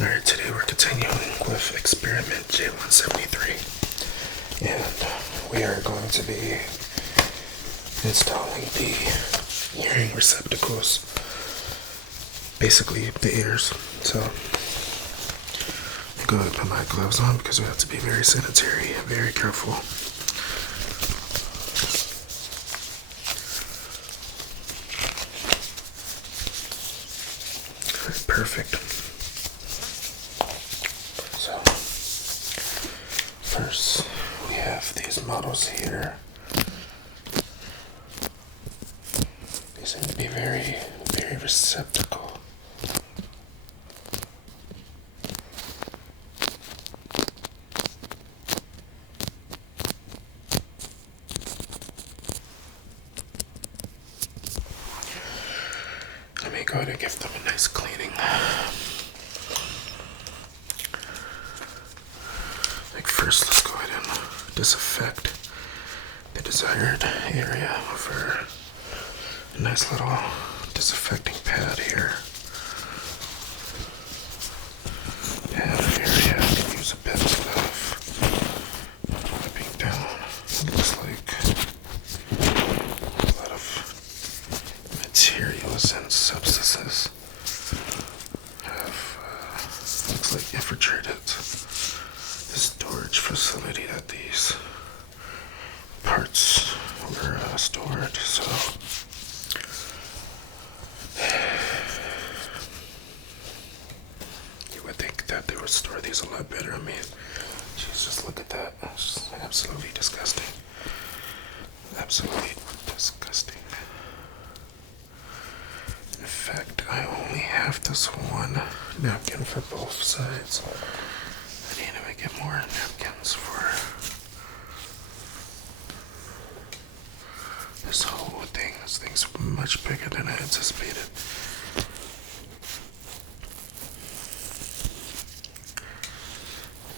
Alright, today we're continuing with experiment J173, and we are going to be installing the hearing receptacles, basically the ears. So I'm going to put my gloves on because we have to be very sanitary and very careful. Perfect. So first we have these models here. They seem to be very, very receptacle. Let me go ahead and give them a nice cleaning. First, let's go ahead and disinfect the desired area for a nice little disinfecting pad here. Pad area, I can use a bit of wiping down. It looks like a lot of materials and substances have, looks like infiltrated the storage facility that these parts were stored. So you would think that they would store these a lot better. I mean, jeez, just look at that. It's just absolutely disgusting. Absolutely disgusting. In fact, I only have this one napkin for both sides. I need to get more napkins for this whole thing. This thing's much bigger than I anticipated.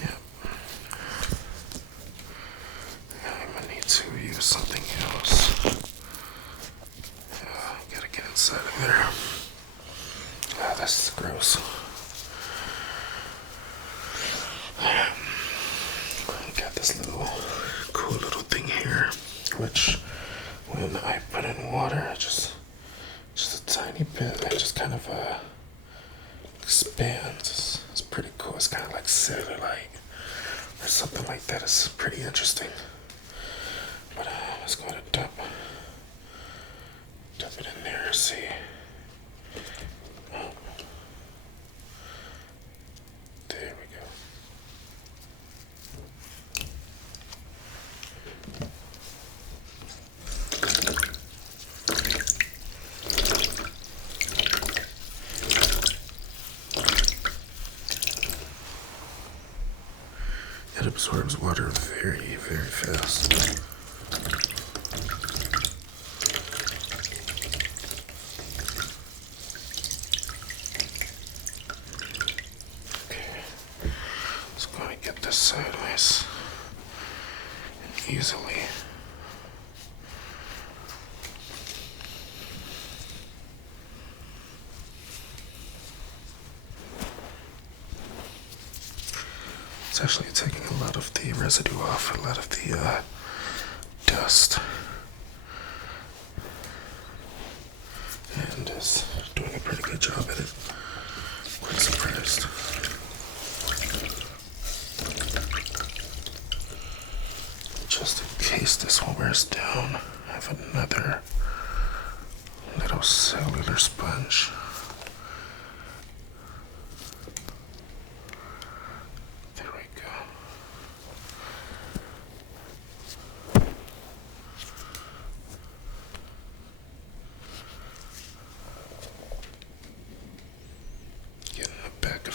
Yeah. I'm gonna need to use something else. Gotta get inside of there. Ah, this is gross. Got this little cool little thing here, which when I put in water, just a tiny bit, it just kind of expands. It's pretty cool. It's kind of like cellulite or something like that. It's pretty interesting. But let's go ahead and dump it in there and see. There we go. It absorbs water very, very fast. Okay, let's go and get this sideways and easily. It's actually taking a lot of the residue off, a lot of the dust, and is doing a pretty good job at it. Quite surprised. Just in case this one wears down, I have another little cellular sponge.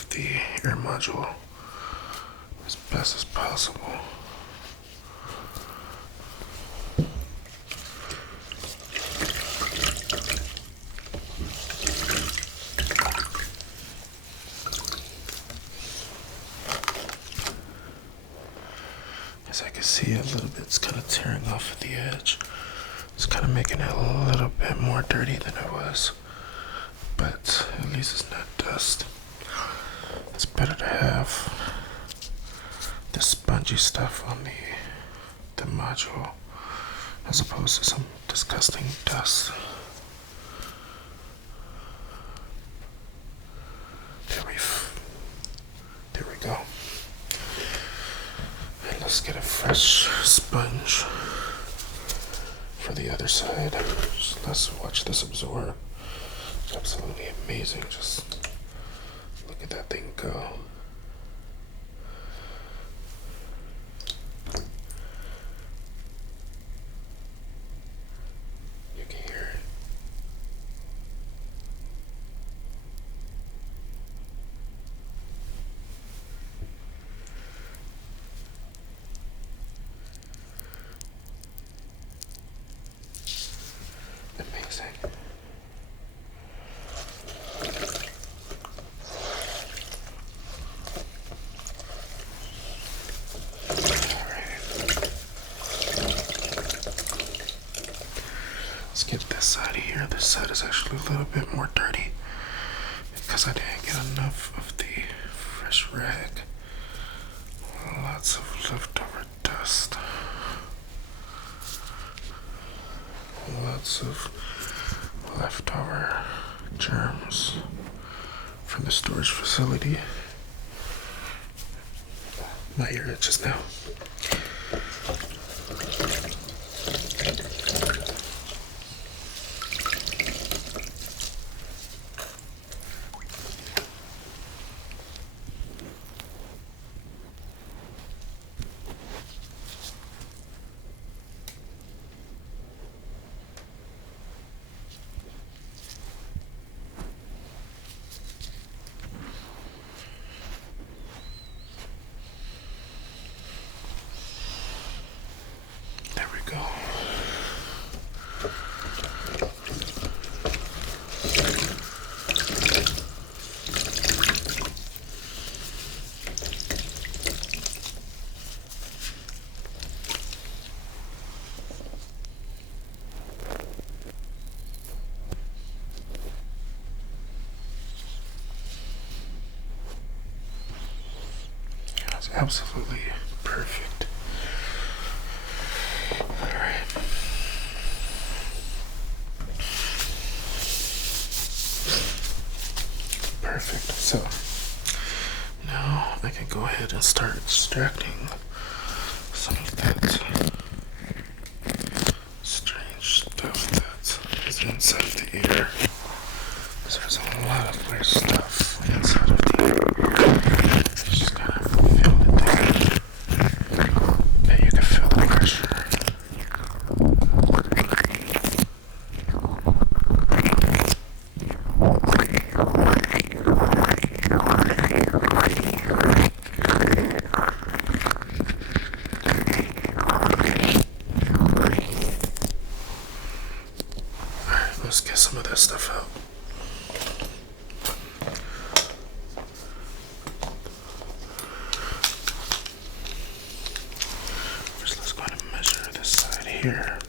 The air module as best as possible. As I can see a little bit, it's kind of tearing off at the edge. It's kind of making it a little bit more dirty than it was, but at least it's not dust. It's better to have the spongy stuff on the module as opposed to some disgusting dust. There we go. And let's get a fresh sponge for the other side. Just let's watch this absorb. It's absolutely amazing. Just look at that thing go. You can hear it. Amazing. Let's get this side here. This side is actually a little bit more dirty because I didn't get enough of the fresh rag. Lots of leftover dust. Lots of leftover germs from the storage facility. My ear itches now. There we go. That's absolutely perfect. Alright. Perfect. So now I can go ahead and start extracting some of that strange stuff that is inside of the ear. So there's a lot of weird stuff inside of the ear. Just kind of feel it there. Yeah, you can feel the pressure. Alright, let's get some of that stuff out. First, let's go ahead and measure this side here.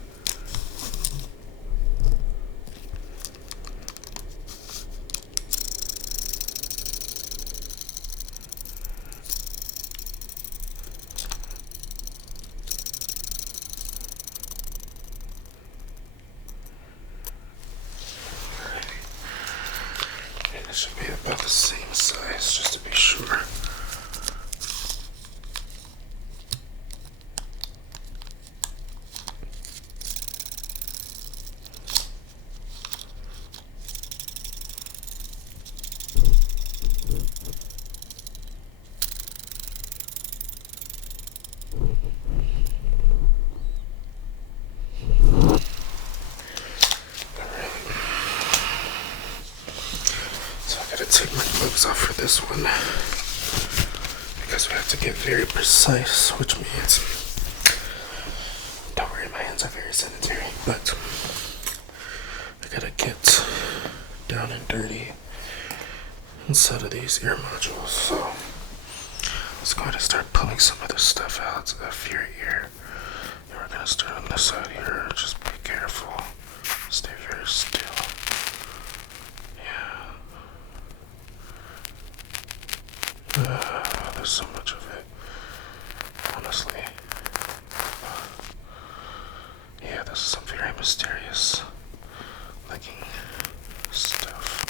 And it should be about the same size, just to be sure. Take my gloves off for this one because we have to get very precise, which means, don't worry, my hands are very sanitary, but I gotta get down and dirty inside of these ear modules. So let's go ahead and start pulling some of this stuff out of your ear. And we're gonna start on this side here. Just be careful, stay very still. There's so much of it, honestly. Yeah, this is some very mysterious looking stuff.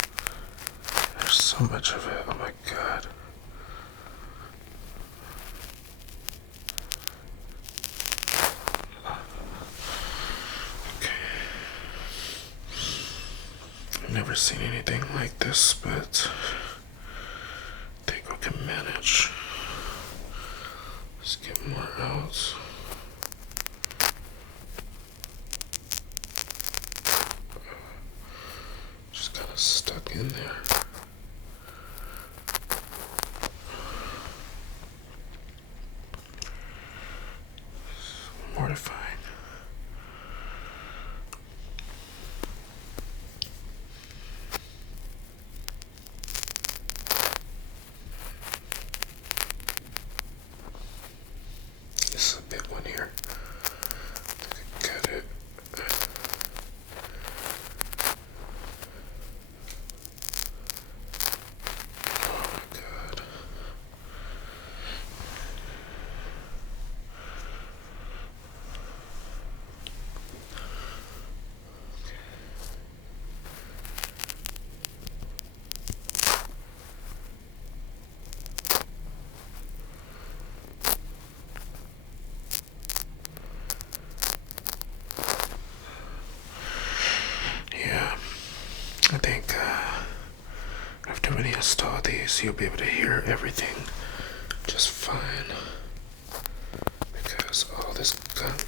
There's so much of it, oh my god. Okay. I've never seen anything like this, but I think we can manage. Let's get more out. Just kind of stuck in there. Mortifying. This is a big one here. I think I got it. Oh my god. Yeah, I think after when you install these, you'll be able to hear everything just fine. Because all this gunk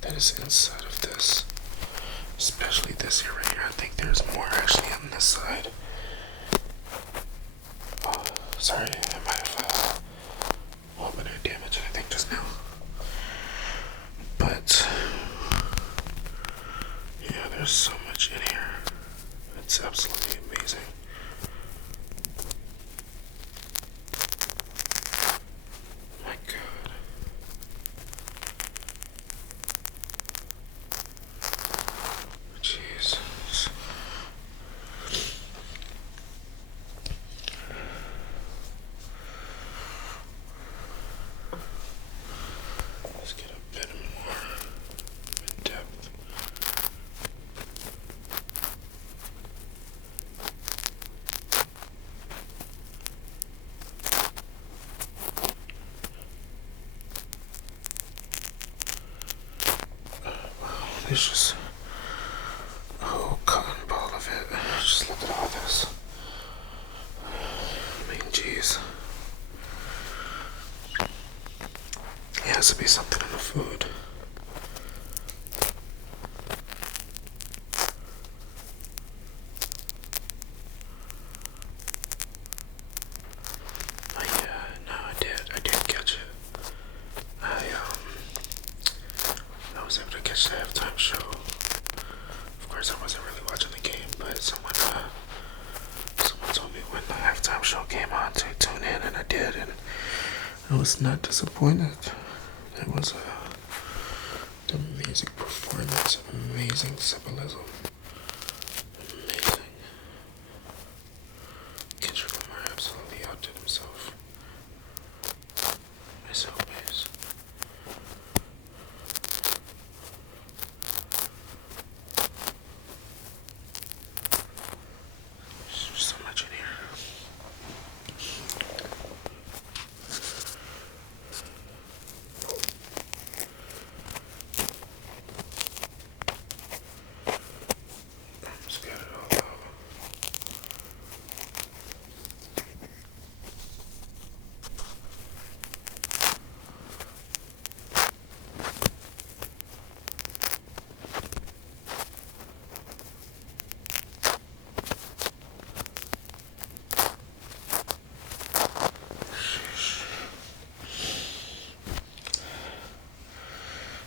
that is inside of this, especially this here right here, I think there's more actually on this side. Oh, sorry, I might have opened or damaged anything just now. But yeah, there's so much in here. It's absolutely amazing. My god. Jeez. Let's get a bit more in depth. There's just a whole cotton ball of it. Just look at all this. I mean, jeez. It has to be something in the food. Oh yeah, no, I did catch it. I was able to catch the halftime show. Of course, I wasn't really watching the game, but someone told me when the halftime show came on to tune in, and I did, and I was not disappointed. It was an amazing performance, amazing symbolism, amazing. Kendrick Lamar absolutely outdid himself. As always. There's so much in here. Just got it all out.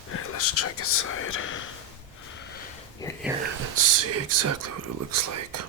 Alright, let's check inside your ear and see exactly what it looks like.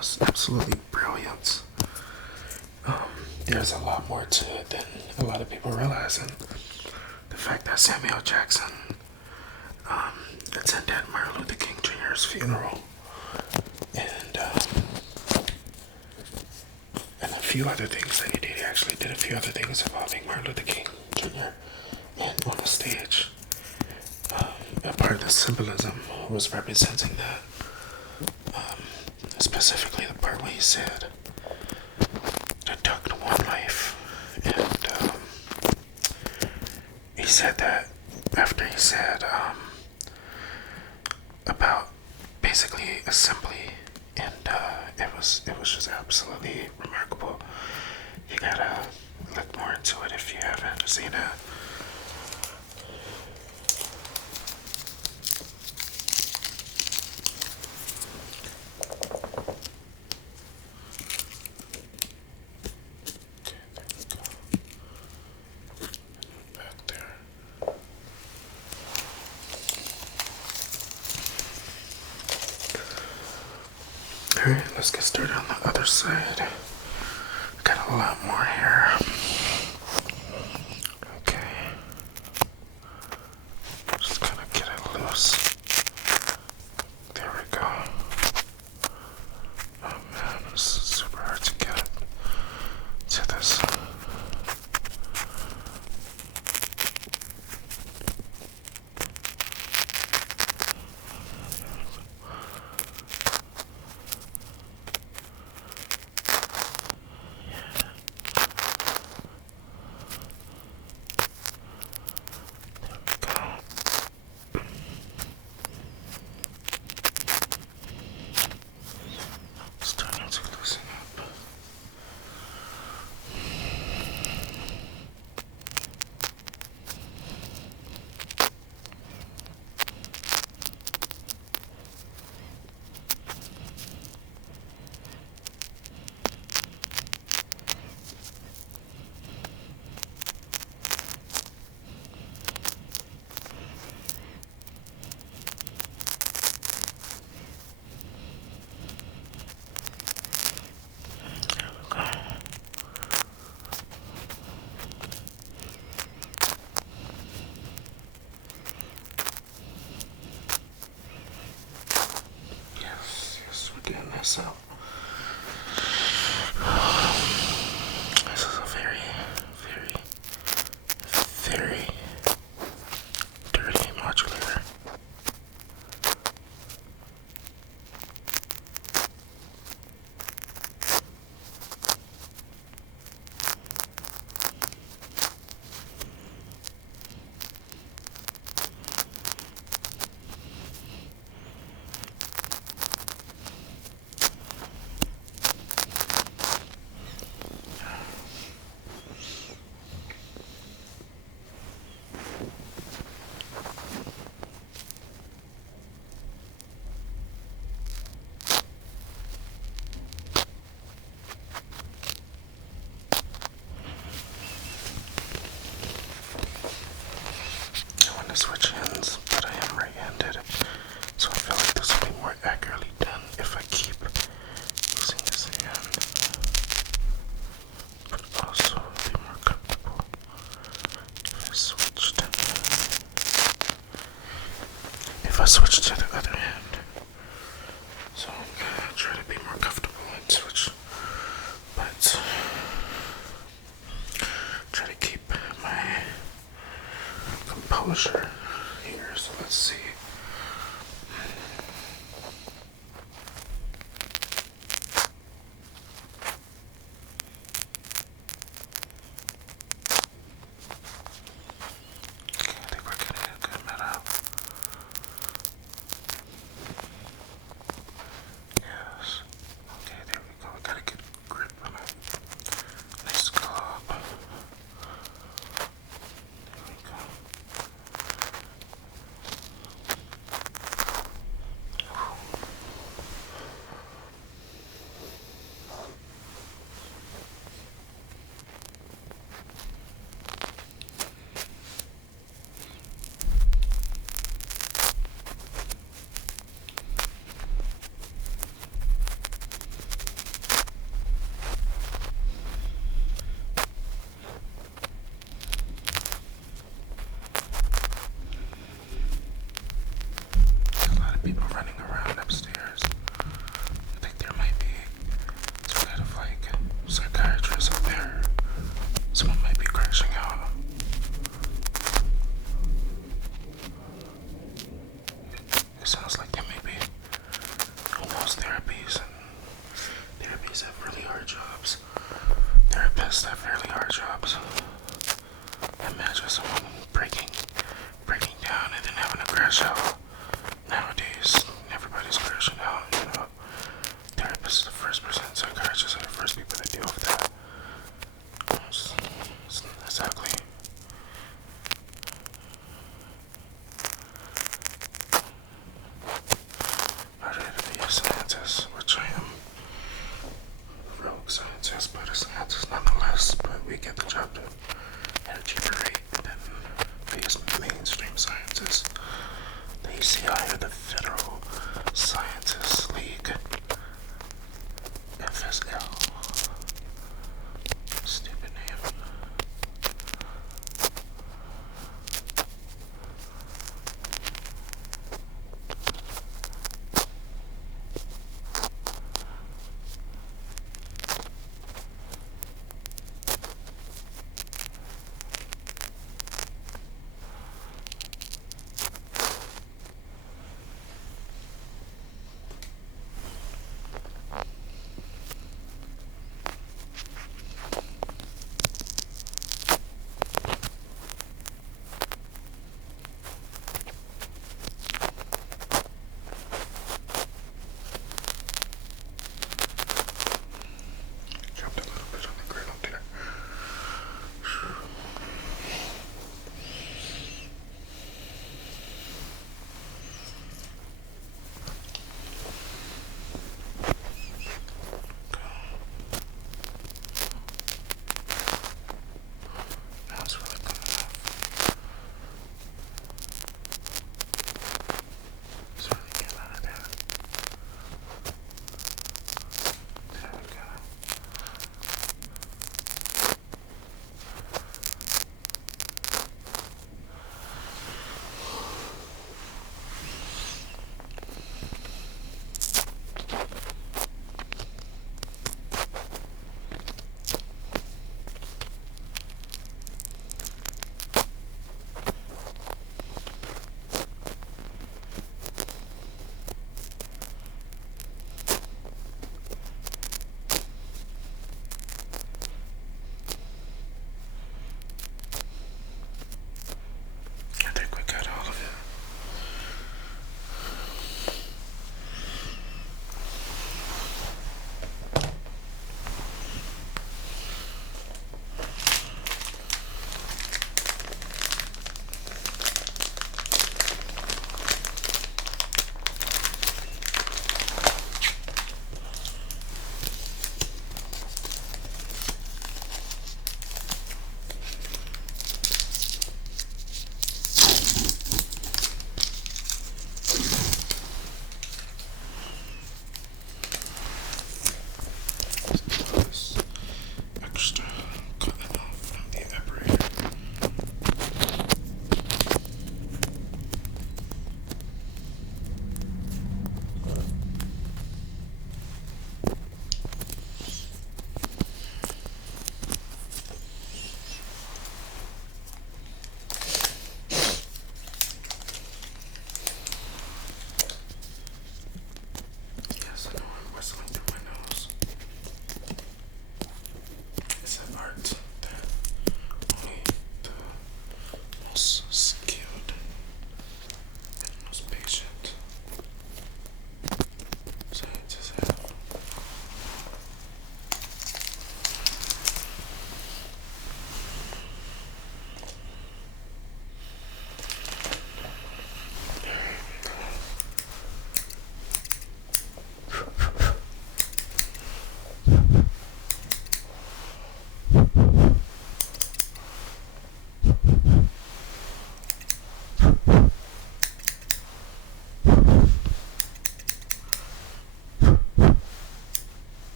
was absolutely brilliant. There's a lot more to it than a lot of people realize, and the fact that Samuel Jackson attended Martin Luther King Jr.'s funeral, and and a few other things that he did. He actually did a few other things involving Martin Luther King Jr. and on the stage. A part of the symbolism was representing that. Specifically, the part where he said, "To duck to one life," and he said that after he said about basically assembly, and it was just absolutely remarkable. You gotta look more into it if you haven't seen it. Back there. Alright, let's get started on the other side. Got a lot more here. Okay. Just gonna get it loose. There we go. Oh man, it's super hard to get to this. is the first person psychiatrist and the first people that deal with that. Exactly. I ready to be a scientist, which I am. Rogue scientist, but a scientist nonetheless. But we get the job done at a cheaper rate than mainstream scientists. The UCI, or the Federal Scientists League, FSL. Stupid name.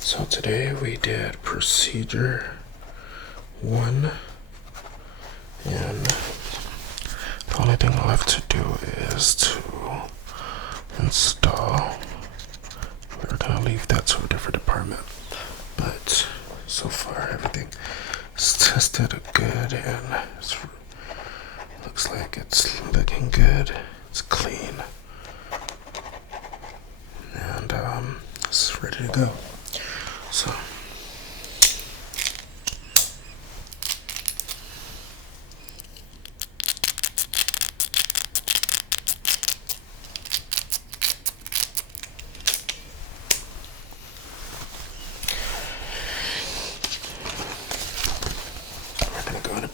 So today we did procedure 1, and the only thing left to do is to install. We're gonna leave that to a different department, but so far everything is tested good and it looks like it's looking good. It's clean and it's ready to go. So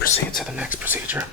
proceed to the next procedure.